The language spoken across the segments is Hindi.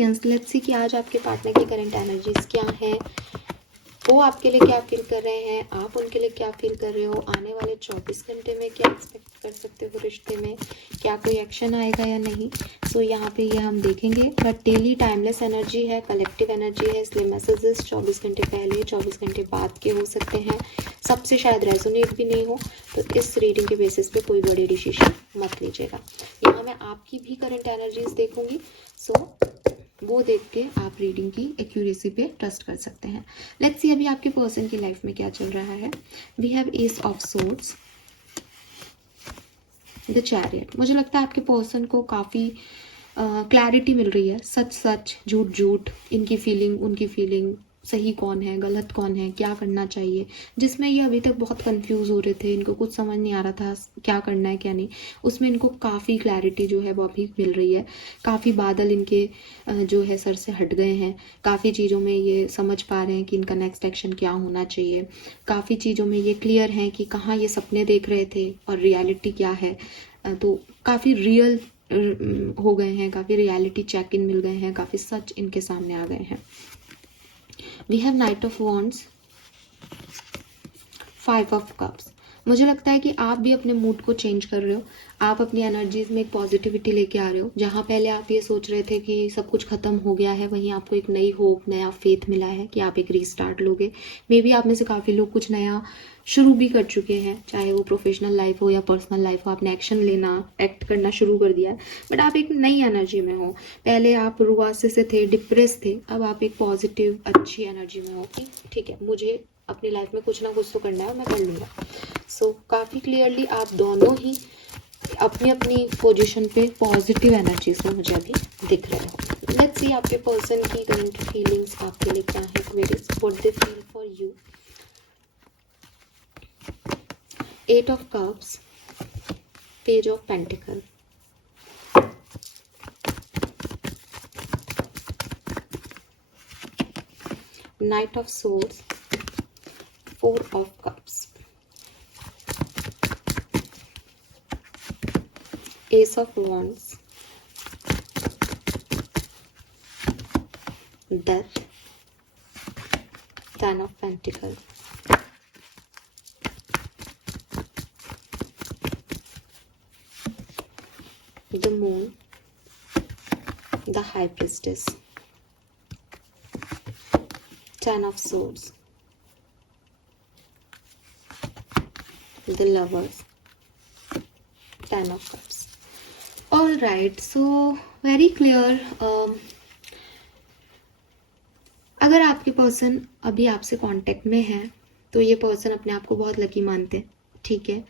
एक्सपीरियंस। लेट्स सी कि आज आपके पार्टनर की करंट एनर्जीज क्या है, वो आपके लिए क्या फील कर रहे हैं, आप उनके लिए क्या फील कर रहे हो, आने वाले 24 घंटे में क्या एक्सपेक्ट कर सकते हो रिश्ते में, क्या कोई एक्शन आएगा या नहीं। सो यहाँ पे ये हम देखेंगे। बट डेली टाइमलेस एनर्जी है, कलेक्टिव एनर्जी है, इसलिए मैसेजेस 24 घंटे पहले 24 घंटे बाद के हो सकते हैं, सबसे शायद रेजोनेट भी नहीं हो। तो इस रीडिंग के बेसिस पे कोई बड़ी डिसीजन मत लीजिएगा। यहाँ मैं आपकी भी करंट एनर्जीज देखूंगी, सो वो देख के आप रीडिंग की एक्यूरेसी पे ट्रस्ट कर सकते हैं। लेट्स सी अभी आपके पर्सन की लाइफ में क्या चल रहा है। We have ace of swords, the chariot. मुझे लगता है आपके पर्सन को काफ़ी क्लैरिटी मिल रही है, सच सच झूठ झूठ, इनकी फीलिंग उनकी फीलिंग, सही कौन है गलत कौन है, क्या करना चाहिए, जिसमें ये अभी तक बहुत कंफ्यूज हो रहे थे, इनको कुछ समझ नहीं आ रहा था क्या करना है क्या नहीं, उसमें इनको काफ़ी क्लैरिटी जो है वो अभी मिल रही है। काफ़ी बादल इनके जो है सर से हट गए हैं, काफ़ी चीज़ों में ये समझ पा रहे हैं कि इनका नेक्स्ट एक्शन क्या होना चाहिए, काफ़ी चीज़ों में ये क्लियर हैं कि कहाँ ये सपने देख रहे थे और रियलिटी क्या है। तो काफ़ी रियल हो गए हैं, काफ़ी रियलिटी चेक इन मिल गए हैं, काफ़ी सच इनके सामने आ गए हैं। We have knight of wands, 5 of cups. मुझे लगता है कि आप भी अपने मूड को चेंज कर रहे हो, आप अपनी एनर्जीज में एक पॉजिटिविटी लेके आ रहे हो। जहाँ पहले आप ये सोच रहे थे कि सब कुछ खत्म हो गया है, वहीं आपको एक नई होप, नया फेथ मिला है कि आप एक रीस्टार्ट लोगे। मे बी आप में से काफ़ी लोग कुछ नया शुरू भी कर चुके हैं, चाहे वो प्रोफेशनल लाइफ हो या पर्सनल लाइफ हो, आपने एक्शन लेना, एक्ट करना शुरू कर दिया है। बट आप एक नई एनर्जी में हो। पहले आप रुआसे से थे, डिप्रेस थे, अब आप एक पॉजिटिव अच्छी एनर्जी में हो कि ठीक है मुझे अपनी लाइफ में कुछ ना कुछ तो करना है और मैं कर लूँगा। सो काफ़ी क्लियरली आप दोनों ही अपनी अपनी पोजीशन पे पॉजिटिव एनर्जीज में मुझे अभी दिख रहे हो। लेट्स सी आपके पर्सन की करंट फीलिंग्स आपके लिए क्या है, what they feel for you. 8 of cups, page of pentacle, knight of swords, 4 of cups, ace of wands, death, 10 of pentacles, the moon, the high priestess, 10 of swords, the lovers, 10 of cups. All right, so very clear. अगर आपके पर्सन अभी आपसे कांटेक्ट में है तो ये पर्सन अपने आप को बहुत लकी मानते हैं, ठीक है,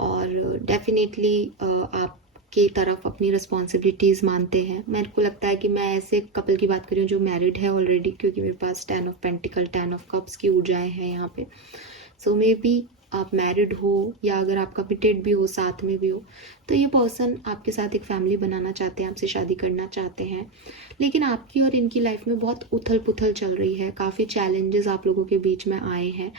और डेफिनेटली आपकी तरफ अपनी रिस्पॉन्सिबिलिटीज़ मानते हैं। मेरे को लगता है कि मैं ऐसे कपल की बात कर रही हूँ जो मैरिड है ऑलरेडी, क्योंकि मेरे पास 10 ऑफ पेंटिकल 10 ऑफ कप्स की ऊर्जाएं हैं यहाँ पे। सो मे बी आप मैरिड हो या अगर आप कमिटेड भी हो, साथ में भी हो, तो ये पर्सन आपके साथ एक फैमिली बनाना चाहते हैं, आपसे शादी करना चाहते हैं। लेकिन आपकी और इनकी लाइफ में बहुत उथल पुथल चल रही है, काफ़ी चैलेंजेस आप लोगों के बीच में आए हैं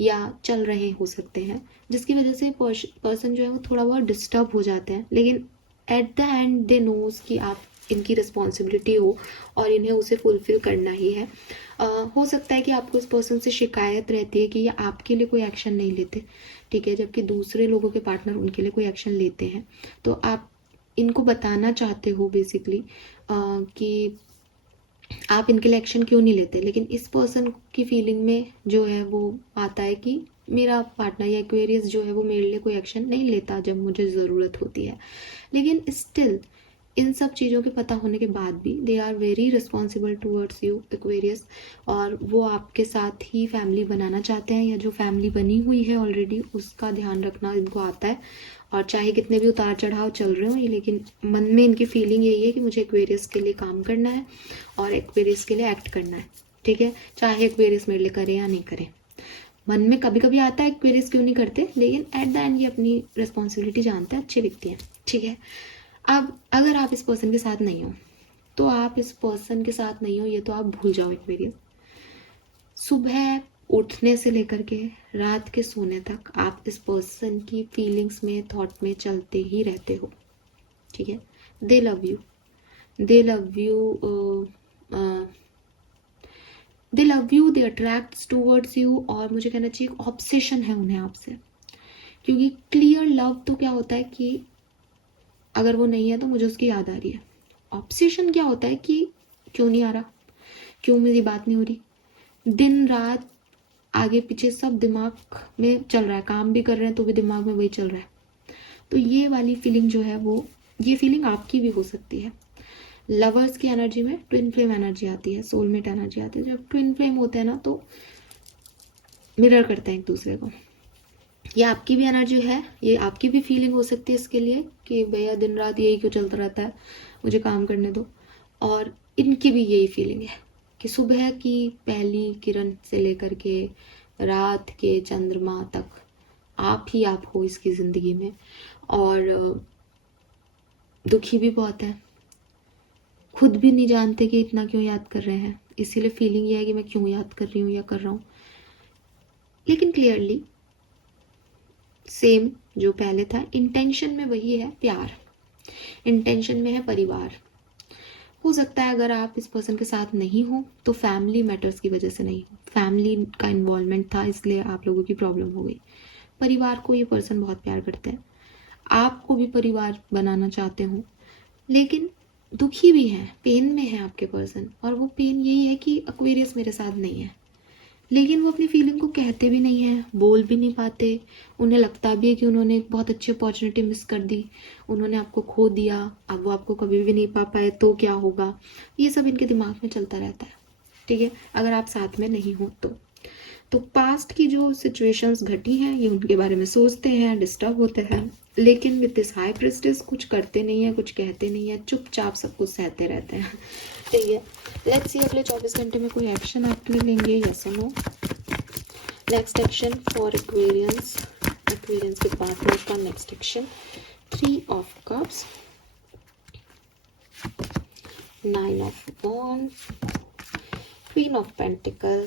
या चल रहे हो सकते हैं, जिसकी वजह से पर्सन जो है वो थोड़ा बहुत डिस्टर्ब हो जाते हैं। लेकिन at the end they knows कि आप इनकी रिस्पॉन्सिबिलिटी हो और इन्हें उसे फुलफिल करना ही है। हो सकता है कि आपको इस पर्सन से शिकायत रहती है कि ये आपके लिए कोई एक्शन नहीं लेते, ठीक है, जबकि दूसरे लोगों के पार्टनर उनके लिए कोई एक्शन लेते हैं। तो आप इनको बताना चाहते हो बेसिकली कि आप इनके लिए एक्शन क्यों नहीं लेते, लेकिन इस पर्सन की फीलिंग में जो है वो आता है कि मेरा पार्टनर या एक्वेरियस जो है वो मेरे लिए कोई एक्शन नहीं लेता जब मुझे ज़रूरत होती है। लेकिन स्टिल इन सब चीज़ों के पता होने के बाद भी they are very responsible towards you Aquarius, और वो आपके साथ ही फैमिली बनाना चाहते हैं, या जो फैमिली बनी हुई है ऑलरेडी उसका ध्यान रखना इनको आता है। और चाहे कितने भी उतार चढ़ाव चल रहे हो, लेकिन मन में इनकी फीलिंग यही है कि मुझे एक्वेरियस के लिए काम करना है और एक्वेरियस के लिए एक्ट करना है, ठीक है, चाहे एक्वेरियस मेरे लिए करे या नहीं करे। मन में कभी कभी आता है एक्वेरियस क्यों नहीं करते, लेकिन एट द एंड ये अपनी रिस्पॉन्सिबिलिटी जानते हैं, अच्छे व्यक्ति हैं, ठीक है। अब अगर आप इस पर्सन के साथ नहीं हो तो आप इस पर्सन के साथ नहीं हो, ये तो आप भूल जाओ एक्वेरियस। सुबह उठने से लेकर के रात के सोने तक आप इस पर्सन की फीलिंग्स में, थॉट में चलते ही रहते हो, ठीक है। दे love you they love you, they attract towards you, और मुझे कहना चाहिए ऑब्सेशन है उन्हें आपसे, क्योंकि क्लियर लव तो क्या होता है कि अगर वो नहीं है तो मुझे उसकी याद आ रही है। ऑब्सेशन क्या होता है कि क्यों नहीं आ रहा, क्यों मेरी बात नहीं हो रही, दिन रात आगे पीछे सब दिमाग में चल रहा है, काम भी कर रहे हैं तो भी दिमाग में वही चल रहा है। तो ये वाली फीलिंग जो है वो, ये फीलिंग आपकी भी हो सकती है। लवर्स की एनर्जी में ट्विन फ्लेम एनर्जी आती है, सोलमेट एनर्जी आती है। जब ट्विन फ्लेम होते हैं ना तो मिरर करते हैं एक दूसरे को। ये आपकी भी एनर्जी है, ये आपकी भी फीलिंग हो सकती है इसके लिए कि भैया दिन रात यही क्यों चलता रहता है, मुझे काम करने दो। और इनकी भी यही फीलिंग है कि सुबह की पहली किरण से लेकर के रात के चंद्रमा तक आप ही आप हो इसकी ज़िंदगी में, और दुखी भी बहुत है, खुद भी नहीं जानते कि इतना क्यों याद कर रहे हैं, इसीलिए फीलिंग ये है कि मैं क्यों याद कर रही हूँ या कर रहा हूँ। लेकिन क्लियरली सेम जो पहले था, इंटेंशन में वही है प्यार, इंटेंशन में है परिवार। हो सकता है अगर आप इस पर्सन के साथ नहीं हो तो फैमिली मैटर्स की वजह से नहीं हो, फैमिली का इन्वॉल्वमेंट था इसलिए आप लोगों की प्रॉब्लम हो गई। परिवार को ये पर्सन बहुत प्यार करते हैं, आपको भी परिवार बनाना चाहते हो, लेकिन दुखी भी हैं, पेन में है आपके पर्सन। और वो पेन यही है कि एक्वेरियस मेरे साथ नहीं है, लेकिन वो अपनी फीलिंग को कहते भी नहीं है, बोल भी नहीं पाते। उन्हें लगता भी है कि उन्होंने एक बहुत अच्छी अपॉर्चुनिटी मिस कर दी, उन्होंने आपको खो दिया, अब वो आपको कभी भी नहीं पा पाए तो क्या होगा, ये सब इनके दिमाग में चलता रहता है। ठीक है, अगर आप साथ में नहीं हो तो पास्ट की जो सिचुएशंस घटी हैं ये उनके बारे में सोचते हैं, डिस्टर्ब होते हैं, लेकिन विद दिस हाई प्रेस्टिस कुछ करते नहीं है, कुछ कहते नहीं है, चुपचाप सब कुछ सहते रहते हैं। ठीक है, लेट्स सी अगले 24 घंटे में कोई एक्शन आपके लिए लेंगे, यस और no. Next action for Aquarians, Aquarians के पार्टनर का next action, 3 of cups, 9 of wands, queen of pentacle.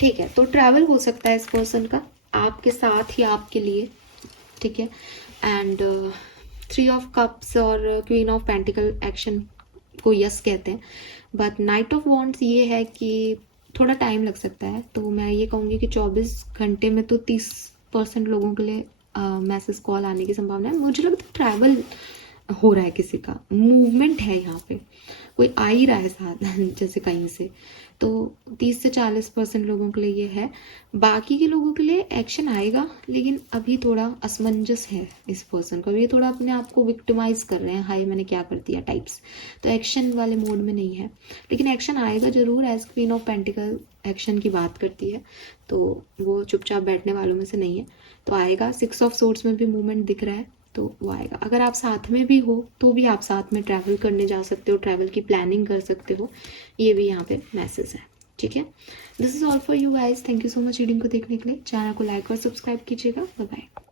ठीक है, तो ट्रैवल हो सकता है इस पर्सन का आपके साथ ही आपके लिए। ठीक है, एंड 3 ऑफ कप्स और क्वीन ऑफ पेंटिकल एक्शन को यस कहते हैं, बट नाइट ऑफ वॉन्ड्स ये है कि थोड़ा टाइम लग सकता है। तो मैं ये कहूँगी कि 24 घंटे में तो 30% लोगों के लिए मैसेज कॉल आने की संभावना है। मुझे लगता है ट्रैवल हो रहा है, किसी का मूवमेंट है यहाँ पे, कोई आ ही रहा है साथ जैसे कहीं से। तो 30 से 40% लोगों के लिए ये है। बाकी के लोगों के लिए एक्शन आएगा, लेकिन अभी थोड़ा असमंजस है इस पर्सन का, ये थोड़ा अपने आप को विक्टिमाइज कर रहे हैं, हाय मैंने क्या कर दिया टाइप्स। तो एक्शन वाले मोड में नहीं है, लेकिन एक्शन आएगा जरूर। As queen of pentacle action की बात करती है, तो वो चुपचाप बैठने वालों में से नहीं है, तो आएगा। 6 ऑफ सोर्ड्स में भी मूवमेंट दिख रहा है, तो वो आएगा। अगर आप साथ में भी हो तो भी आप साथ में ट्रैवल करने जा सकते हो, ट्रैवल की प्लानिंग कर सकते हो, ये भी यहाँ पे मैसेज है। ठीक है, this is all for you guys. Thank you so much reading को देखने के लिए। चैनल को लाइक और सब्सक्राइब कीजिएगा। Bye bye.